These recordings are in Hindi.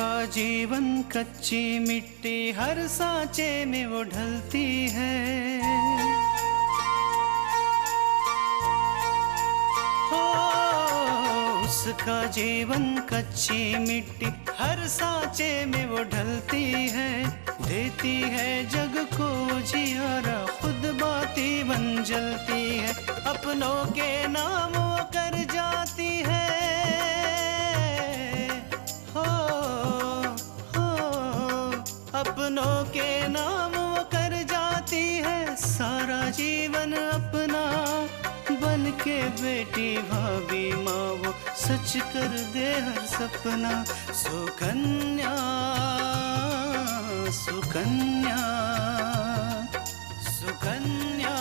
उसका जीवन कच्ची मिट्टी हर सांचे में वो ढलती है। हो उसका जीवन कच्ची मिट्टी हर सांचे में वो ढलती है। देती है जग को जियारा, खुद बाती बन जलती है। अपनों के नाम वो कर जाती है। हो अपनों के नाम वो कर जाती है। सारा जीवन अपना बन के बेटी भाभी माँ वो सच कर दे हर सपना। सुकन्या सुकन्या सुकन्या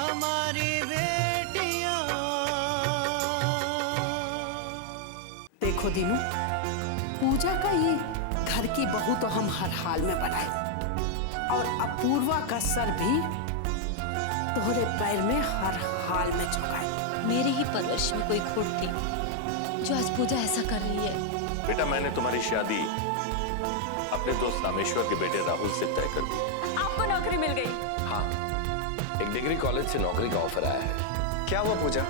हमारी बेटियां। देखो दीनू, पूजा का ये घर की बहू तो हम हर हाल में बनाए, और अपूर्वा का सर भी तोहरे पैर में हर हाल में झुकाए। मेरी ही परवरिश में कोई खोट थी जो आज पूजा ऐसा कर रही है। बेटा, मैंने तुम्हारी शादी अपने दोस्त रामेश्वर के बेटे राहुल से तय कर दी। आपको नौकरी मिल गई? हाँ, एक डिग्री कॉलेज से नौकरी का ऑफर आया है। क्या हुआ पूजा,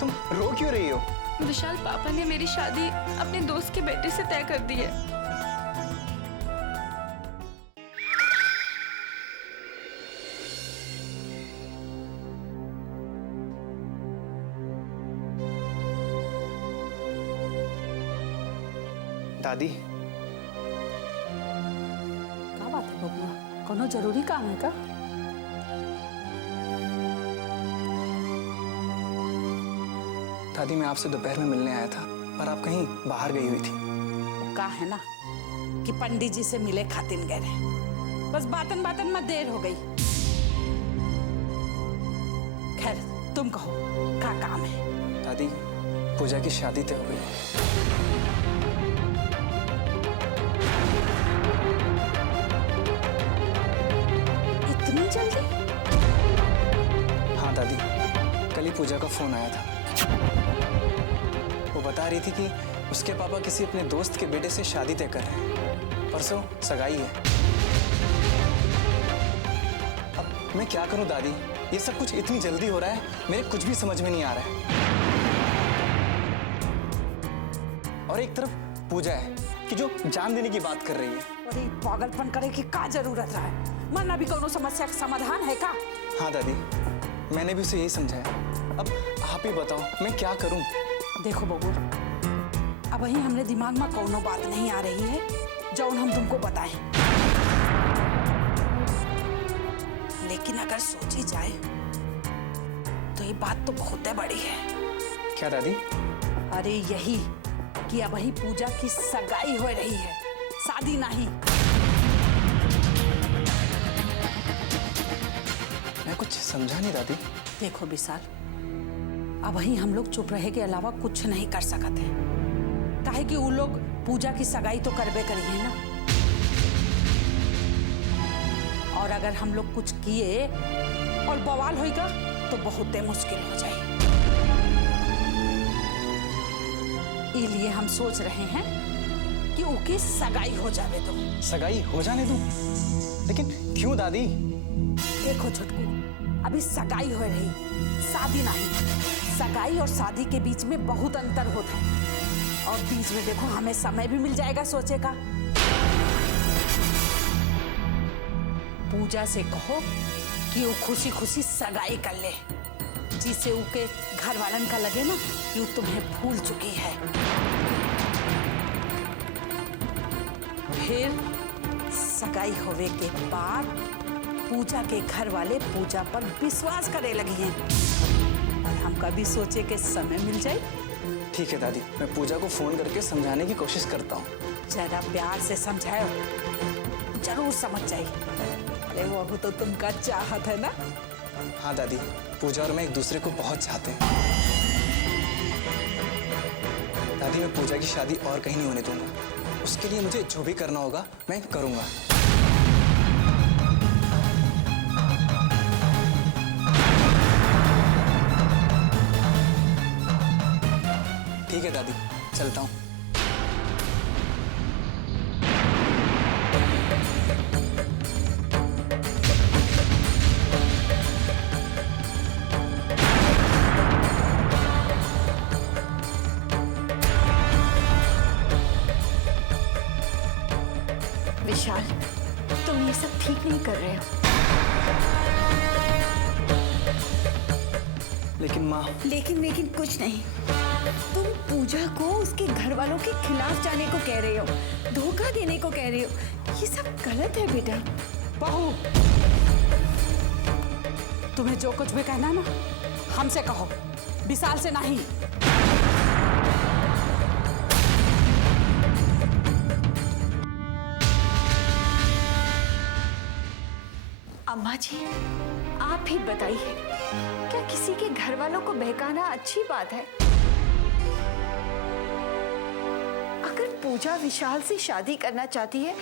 तुम रो क्यों रही हो? विशाल, पापा ने मेरी शादी अपने दोस्त के बेटे से तय कर दी है। दादी, क्या बात है बबुआ, कोनो जरूरी काम है का? दादी मैं आपसे दोपहर में मिलने आया था, पर आप कहीं बाहर गई हुई थी। वो का है ना कि पंडित जी से मिले खातिन गए रहे, बस बातन बातन में देर हो गई। खैर तुम कहो क्या काम है? दादी, पूजा की शादी तय हो गई। इतनी जल्दी? हाँ दादी, कल ही पूजा का फोन आया था। वो बता रही थी कि उसके पापा किसी अपने दोस्त के बेटे से शादी तय कर रहे हैं। परसों सगाई है। अब मैं क्या करूं दादी, ये सब कुछ इतनी जल्दी हो रहा है, मेरे कुछ भी समझ में नहीं आ रहा है। और एक तरफ पूजा है कि जो जान देने की बात कर रही है। अरे पागलपन करे की क्या जरूरत है? मरना भी कोनो समस्या का समाधान है का? हाँ दादी, मैंने भी उसे यही समझाया। अब आप ही बताओ मैं क्या करूं? देखो बबू, अब वही हमरे दिमाग में कोनो बात नहीं आ रही है जो हम तुमको बताएं। लेकिन अगर सोची जाए तो ये बात तो बहुत बड़ी है। क्या दादी? अरे यही कि अब वही पूजा की सगाई हो रही है, शादी नहीं। मैं कुछ समझा नहीं दादी। देखो विशाल, अब वही हम लोग चुप रहे के अलावा कुछ नहीं कर सकते हैं। काहे कि वो लोग पूजा की सगाई तो करबे करी है ना, और अगर हम लोग कुछ किए और बवाल होएगा तो बहुत मुश्किल हो जाए। इसलिए हम सोच रहे हैं कि उसकी सगाई हो जावे दो। सगाई हो जाने दूं? लेकिन क्यों दादी? देखो छोटकू, अभी सगाई हो रही, शादी नहीं। सगाई और शादी के बीच में बहुत अंतर होता है, और बीच में देखो हमें समय भी मिल जाएगा सोचे का। पूजा से कहो कि वो खुशी खुशी सगाई कर ले, जिससे उनके घर वालन का लगे ना कि वो तुम्हें भूल चुकी है। फिर सगाई होवे के बाद पूजा के घर वाले पूजा पर विश्वास करे लगी हैं, और हमका भी सोचे के समय मिल जाए। ठीक है दादी, मैं पूजा को फोन करके समझाने की कोशिश करता हूँ। जरा प्यार से समझाओ, जरूर समझ जाए। अरे वो तो तुमका चाहत है ना? हाँ दादी, पूजा और मैं एक दूसरे को बहुत चाहते हैं। दादी, मैं पूजा की शादी और कहीं नहीं होने दूंगा। उसके लिए मुझे जो भी करना होगा मैं करूंगा। ठीक है दादी, चलता हूँ। तुम ये सब ठीक नहीं कर रहे हो। लेकिन माँ, लेकिन कुछ नहीं। तुम पूजा को उसके घर वालों के खिलाफ जाने को कह रहे हो, धोखा देने को कह रहे हो। ये सब गलत है बेटा। बहू, तुम्हें जो कुछ भी कहना ना हमसे कहो, विशाल से नहीं। अम्मा जी, आप ही बताइए, क्या किसी के घर वालों को बहकाना अच्छी बात है? अगर पूजा विशाल से शादी करना चाहती है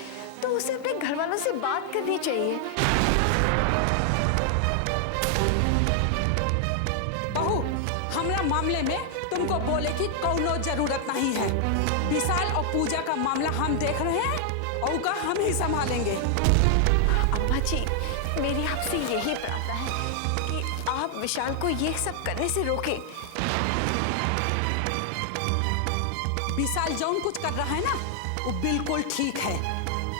तो उसे अपने घर वालों से बात करनी चाहिए। बहू, हमरा मामले में तुमको बोले की कोनो जरूरत नहीं है। विशाल और पूजा का मामला हम देख रहे हैं और उनका हम ही संभालेंगे। अम्मा जी, मेरी आपसे यही प्रार्थना है कि आप विशाल को ये सब करने से रोकें। विशाल जौन कुछ कर रहा है ना वो बिल्कुल ठीक है।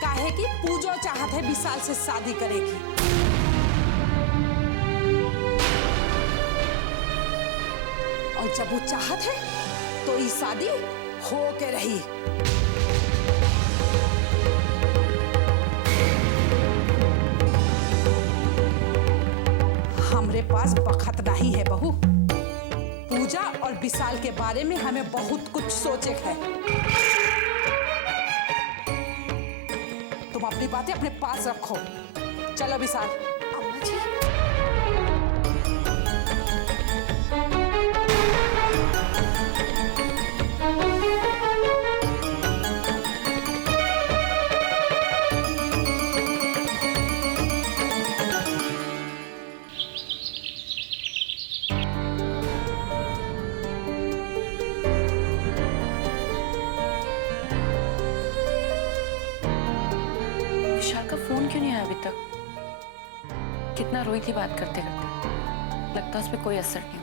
काहे कि पूजा चाहत है विशाल से शादी करेगी। और जब वो चाहत है तो ये शादी हो के रही। हमरे पास बखत नहीं है बहू। पूजा और विशाल के बारे में हमें बहुत कुछ सोचे है। तुम अपनी बातें अपने पास रखो। चलो विशाल। अम्मा जी, विशाल का फोन क्यों नहीं आया अभी तक? कितना रोई थी बात करते करते। लगता है उस पर कोई असर नहीं हुआ।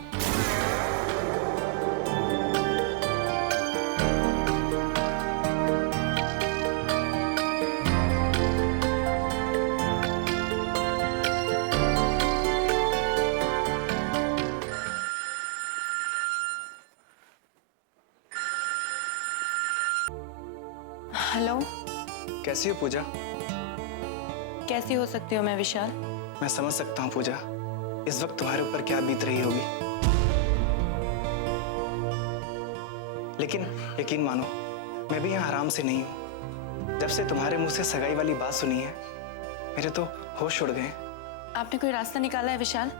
हेलो, कैसी हो पूजा? कैसी हो सकती हो मैं विशाल? मैं समझ सकता हूँ पूजा, इस वक्त तुम्हारे ऊपर क्या बीत रही होगी। लेकिन यकीन मानो, मैं भी यहाँ आराम से नहीं हूँ। जब से तुम्हारे मुंह से सगाई वाली बात सुनी है, मेरे तो होश उड़ गए। आपने कोई रास्ता निकाला है विशाल?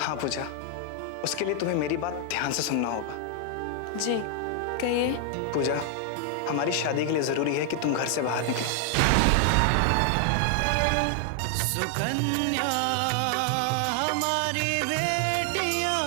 हाँ पूजा, उसके लिए तुम्हें मेरी बात ध्यान से सुनना होगा। जी कहिए। पूजा, हमारी शादी के लिए जरूरी है कि तुम घर से बाहर निकलो। सुकन्या हमारी बेटियां,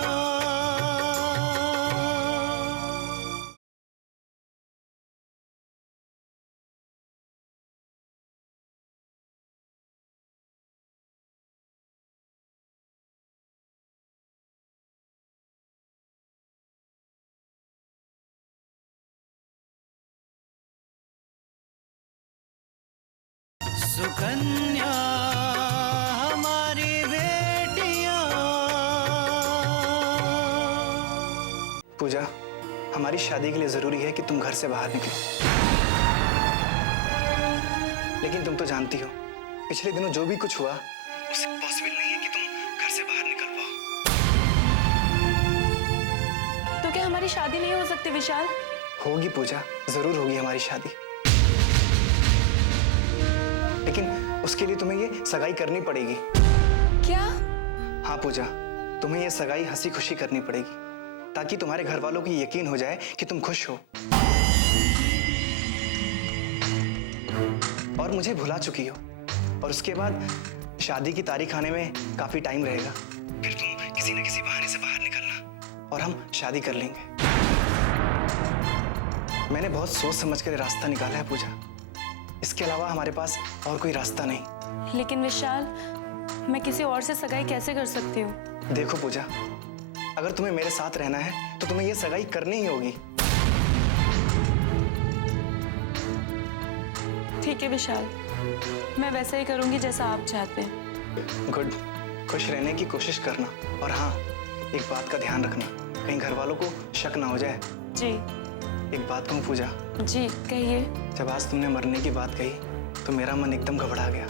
सुकन्या हमारी बेटियां। पूजा, हमारी शादी के लिए जरूरी है कि तुम घर से बाहर निकलो। लेकिन तुम तो जानती हो, पिछले दिनों जो भी कुछ हुआ उससे पॉसिबल नहीं है कि तुम घर से बाहर निकल पाओ। तो क्या हमारी शादी नहीं हो सकती विशाल? होगी पूजा, जरूर होगी हमारी शादी। लेकिन उसके लिए तुम्हें ये सगाई करनी पड़ेगी। क्या? हाँ पूजा, तुम्हें ये सगाई हंसी खुशी करनी पड़ेगी, ताकि तुम्हारे घर वालों को यकीन हो जाए कि तुम खुश हो और मुझे भुला चुकी हो। और उसके बाद शादी की तारीख आने में काफी टाइम रहेगा। फिर तुम किसी न किसी बहाने से बाहर निकलना और हम शादी कर लेंगे। मैंने बहुत सोच समझ कर रास्ता निकाला है पूजा। इसके अलावा हमारे पास और कोई रास्ता नहीं। लेकिन विशाल, मैं किसी और से सगाई कैसे कर सकती हूँ? देखो पूजा, अगर तुम्हें मेरे साथ रहना है तो तुम्हें ये सगाई करनी ही होगी। ठीक है विशाल, मैं वैसा ही करूंगी जैसा आप चाहते हैं। गुड। खुश रहने की कोशिश करना, और हाँ, एक बात का ध्यान रखना, कहीं घर वालों को शक ना हो जाए। जी। एक बात कहूँ पूजा? जी कहिए। जब आज तुमने मरने की बात कही तो मेरा मन एकदम घबरा गया,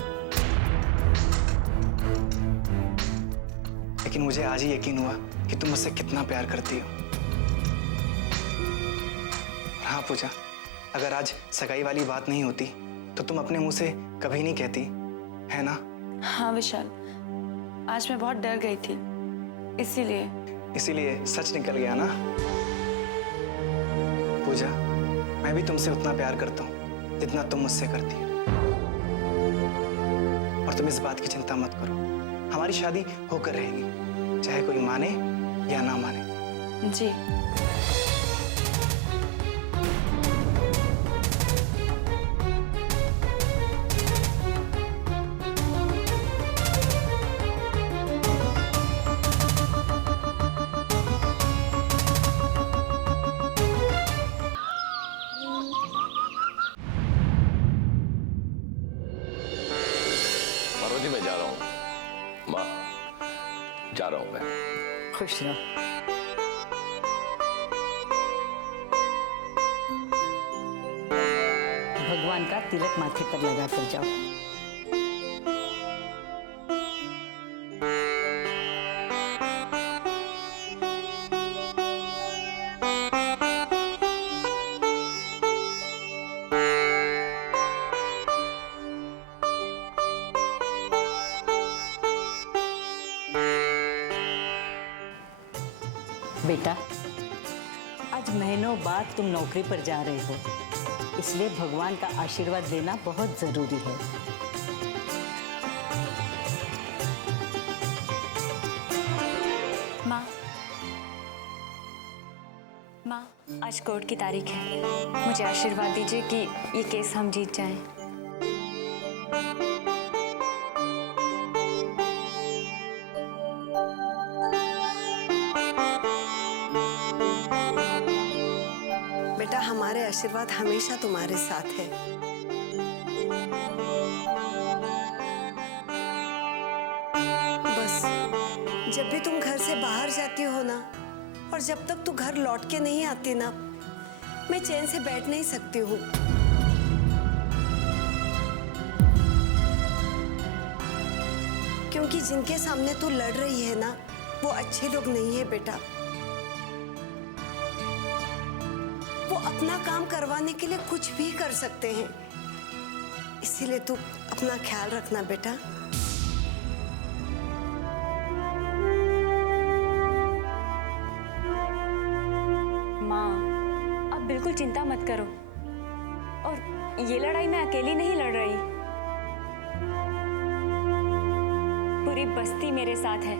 लेकिन मुझे आज ही यकीन हुआ कि तुम मुझसे कितना प्यार करती हो। और हाँ पूजा, अगर आज सगाई वाली बात नहीं होती तो तुम अपने मुंह से कभी नहीं कहती, है ना? हाँ विशाल, आज मैं बहुत डर गई थी, इसीलिए सच निकल गया ना? पूजा, मैं भी तुमसे उतना प्यार करता हूँ जितना तुम मुझसे करती हो। और तुम इस बात की चिंता मत करो, हमारी शादी होकर रहेगी, चाहे कोई माने या ना माने। जी। पार्वती, मैं जा रहा हूँ। माँ, जा रहा हूँ मैं। खुश रहो। भगवान का तिलक माथे पर लगा कर जाओ। बेटा, आज महीनों बाद तुम नौकरी पर जा रहे हो, इसलिए भगवान का आशीर्वाद लेना बहुत जरूरी है। माँ, आज कोर्ट की तारीख है, मुझे आशीर्वाद दीजिए कि ये केस हम जीत जाएं। बेटा, हमारे आशीर्वाद हमेशा तुम्हारे साथ है। बस जब भी तुम घर से बाहर जाती हो ना, और जब तक तू घर लौट के नहीं आती ना, मैं चैन से बैठ नहीं सकती हूँ। क्योंकि जिनके सामने तू लड़ रही है ना, वो अच्छे लोग नहीं है बेटा। वो अपना काम करवाने के लिए कुछ भी कर सकते हैं, इसीलिए तू अपना ख्याल रखना बेटा। माँ, आप बिल्कुल चिंता मत करो, और ये लड़ाई मैं अकेली नहीं लड़ रही, पूरी बस्ती मेरे साथ है।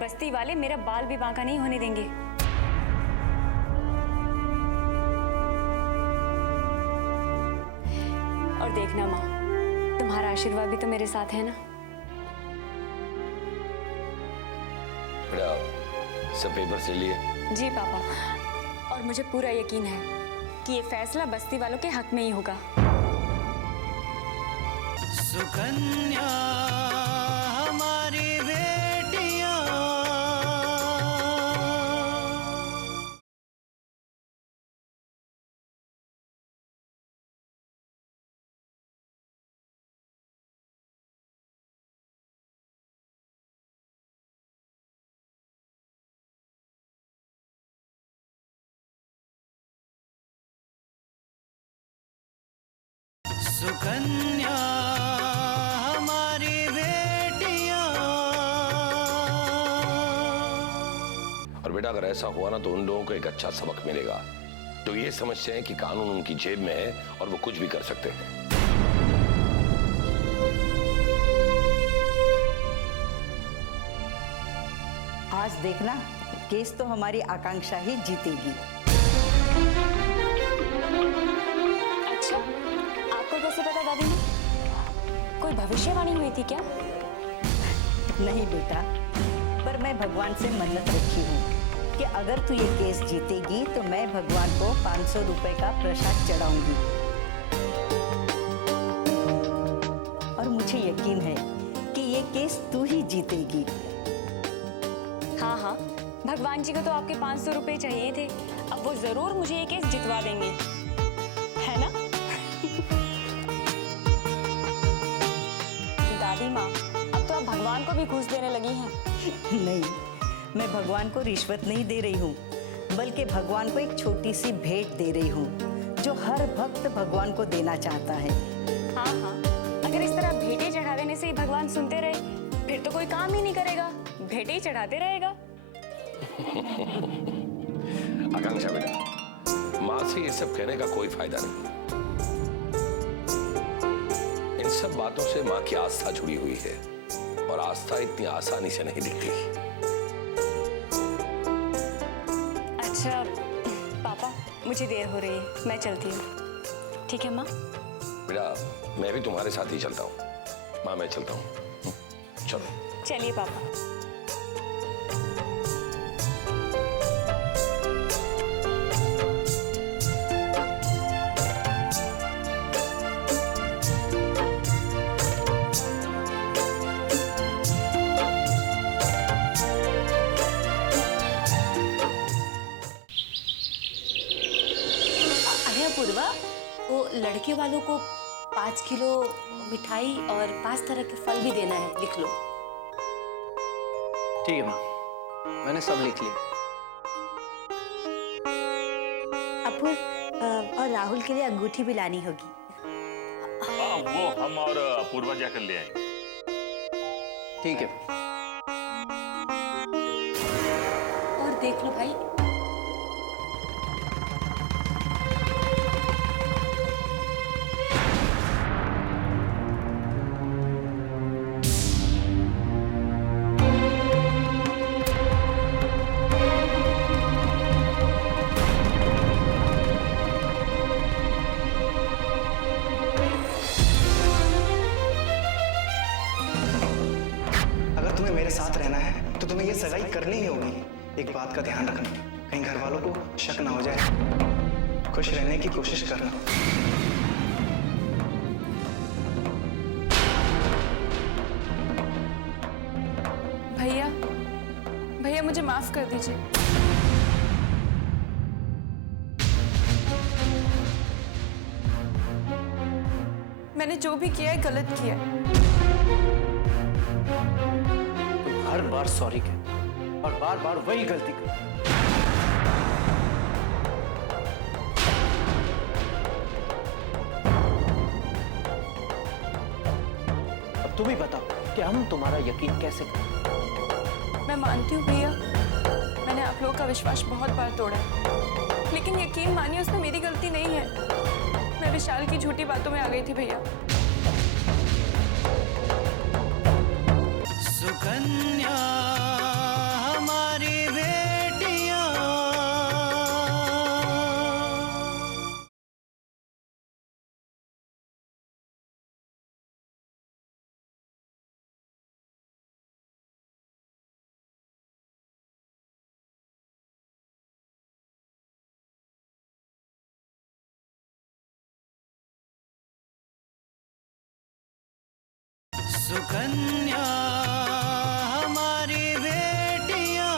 बस्ती वाले मेरा बाल भी बांका नहीं होने देंगे। और देखना माँ, तुम्हारा आशीर्वाद भी तो मेरे साथ है ना। बेटा, सब पेपर से लिए? जी पापा, और मुझे पूरा यकीन है कि ये फैसला बस्ती वालों के हक में ही होगा। सुकन्या हमारी बेटियां, सुकन्या हमारी बेटियां। और बेटा, अगर ऐसा हुआ ना तो उन लोगों को एक अच्छा सबक मिलेगा, तो ये समझते हैं कि कानून उनकी जेब में है और वो कुछ भी कर सकते हैं। आज देखना, केस तो हमारी आकांक्षा ही जीतेगी। अच्छा, आपको कैसे पता दादी ने? कोई भविष्यवाणी हुई थी क्या? नहीं बेटा, पर मैं भगवान से मन्नत रखी हूँ कि अगर तू ये केस जीतेगी तो मैं भगवान को 500 रुपए का प्रसाद चढ़ाऊंगी। यकीन है कि ये केस तू ही जीतेगी। हाँ हाँ, भगवान जी को तो आपके 500 रुपए चाहिए थे। अब वो जरूर मुझे ये केस जितवा देंगे, है ना? दादी माँ, अब तो आप भगवान को भी घूस देने लगी हैं। नहीं, मैं भगवान को रिश्वत नहीं दे रही हूँ, बल्कि भगवान को एक छोटी सी भेंट दे रही हूँ जो हर भक्त भगवान को देना चाहता है। हाँ हाँ, अगर इस तरह भेंटें चढ़ा देने से ही भगवान सुनते रहे, फिर तो कोई काम ही नहीं करेगा, भेंटें ही चढ़ाते रहेगा। आकांक्षा बेटा, माँ से ये सब कहने का कोई फायदा नहीं। इन सब बातों से माँ की आस्था जुड़ी हुई है और आस्था इतनी आसानी से नहीं दिखती। अच्छा पापा, मुझे देर हो रही है, मैं चलती हूँ। ठीक है माँ? बेटा, मैं भी तुम्हारे साथ ही चलता हूँ। माँ, मैं चलता हूँ। चलो। चलिए पापा। अरे पूर्वा, वो लड़के वालों को 5 किलो मिठाई और 5 तरह के फल भी देना है, लिख लो। ठीक है माँ, मैंने सब लिख लिया। अपूर्व और राहुल के लिए अंगूठी भी लानी होगी। हाँ, वो हम और अपूर्वा जाकर ले आएंगे। ठीक है। और देख लो भाई, अगर तुम्हें मेरे साथ रहना है तो तुम्हें ये सगाई करनी ही होगी। एक बात का ध्यान रखना, कहीं घर वालों को शक ना हो जाए। खुश रहने की कोशिश करना। भैया, भैया मुझे माफ कर दीजिए। मैंने जो भी किया है गलत किया है। हर बार सॉरी कहते और बार बार वही गलती करते। अब तुम ही बताओ कि हम तुम्हारा यकीन कैसे करें। मैं मानती हूँ भैया, मैंने आप लोगों का विश्वास बहुत बार तोड़ा है, लेकिन यकीन मानिए उसमें मेरी गलती नहीं है। मैं विशाल की झूठी बातों में आ गई थी भैया। सुकन्या हमारी बेटियां, सुकन्या हमारी बेटियां।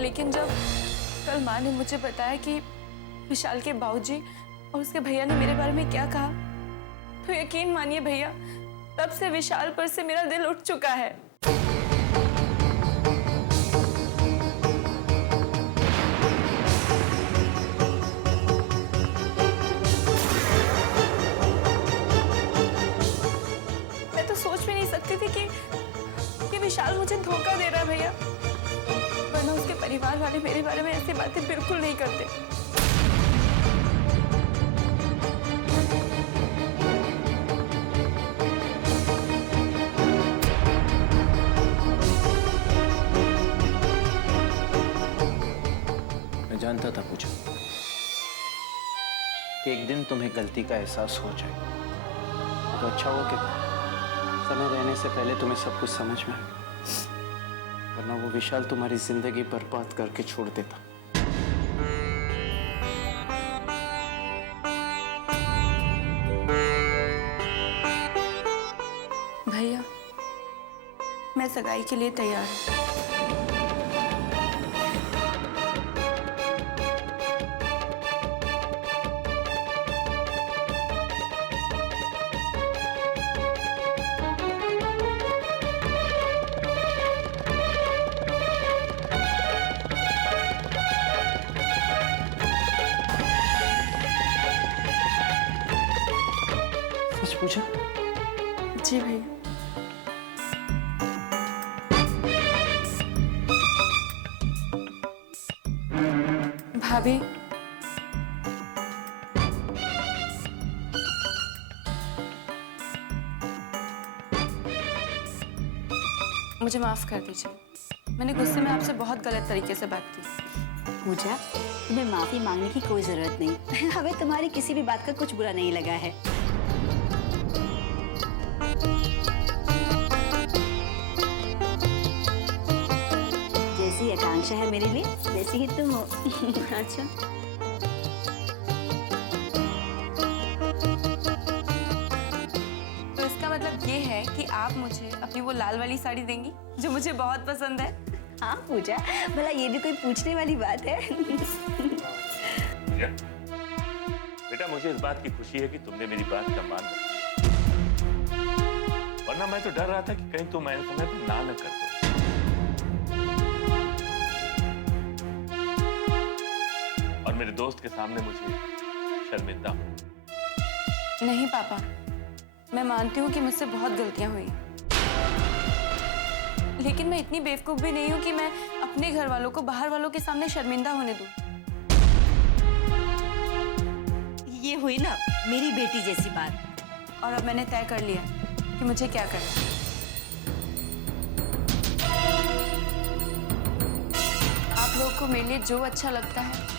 लेकिन जब कल माँ ने मुझे बताया कि विशाल के बाबूजी और उसके भैया ने मेरे बारे में क्या कहा, तो यकीन मानिए भैया, तब से विशाल पर से मेरा दिल उठ चुका है। मैं तो सोच भी नहीं सकती थी कि विशाल मुझे धोखा दे रहा है भैया, वरना उसके परिवार वाले मेरे बारे में ऐसी बातें बिल्कुल नहीं करते। मैं जानता था पूजा कि एक दिन तुम्हें गलती का एहसास हो जाए, तो अच्छा हो कि समय रहने से पहले तुम्हें सब कुछ समझ में आए, वरना वो विशाल तुम्हारी जिंदगी बर्बाद करके छोड़ देता। मैं सगाई के लिए तैयार हूँ। सच पूछा? जी भैया। भाभी, मुझे माफ कर दीजिए। मैंने गुस्से में आपसे बहुत गलत तरीके से बात की। पूजा, तुम्हें माफी मांगने की कोई जरूरत नहीं। हमें तुम्हारी किसी भी बात का कुछ बुरा नहीं लगा है। जैसी आकांक्षा है मेरे लिए, वैसी ही तुम हो। अच्छा, तो इसका मतलब ये है कि आप मुझे अपनी वो लाल वाली साड़ी देंगी जो मुझे बहुत पसंद है। हाँ पूजा, भला ये भी कोई पूछने वाली बात है? पूजा, बेटा मुझे इस बात की खुशी है कि तुमने मेरी बात का मान रखा, वरना मैं तो डर रहा था कि कहीं तुम ऐसे समय पर ना न कर दो। और मेरे दोस्त के सामने मुझे शर्मिंदा हो। नहीं पापा, मैं मानती हूँ कि मुझसे बहुत गलतियां हुई, लेकिन मैं इतनी बेवकूफ भी नहीं हूँ कि मैं अपने घर वालों को बाहर वालों के सामने शर्मिंदा होने दूँ। ये हुई ना मेरी बेटी जैसी बात। और अब मैंने तय कर लिया कि मुझे क्या करना है। आप लोगों को मेरे लिए जो अच्छा लगता है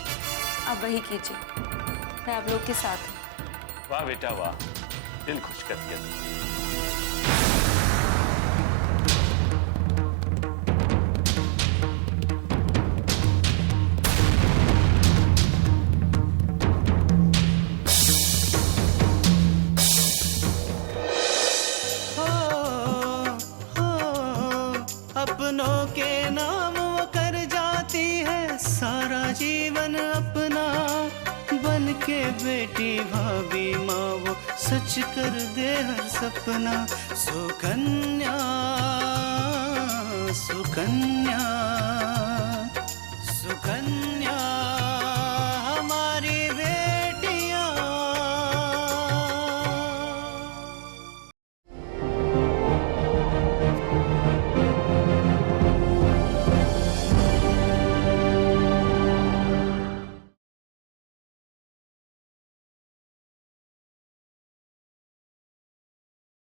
आप वही कीजिए, मैं आप लोग के साथ हूँ। वाह बेटा वाह, दिल खुश कर दिया तुमने। अपनों के नाम वो कर जाती है सारा जीवन अपना, बन के बेटी भाभी माँ वो सच कर दे हर सपना। सुकन्या सुकन्या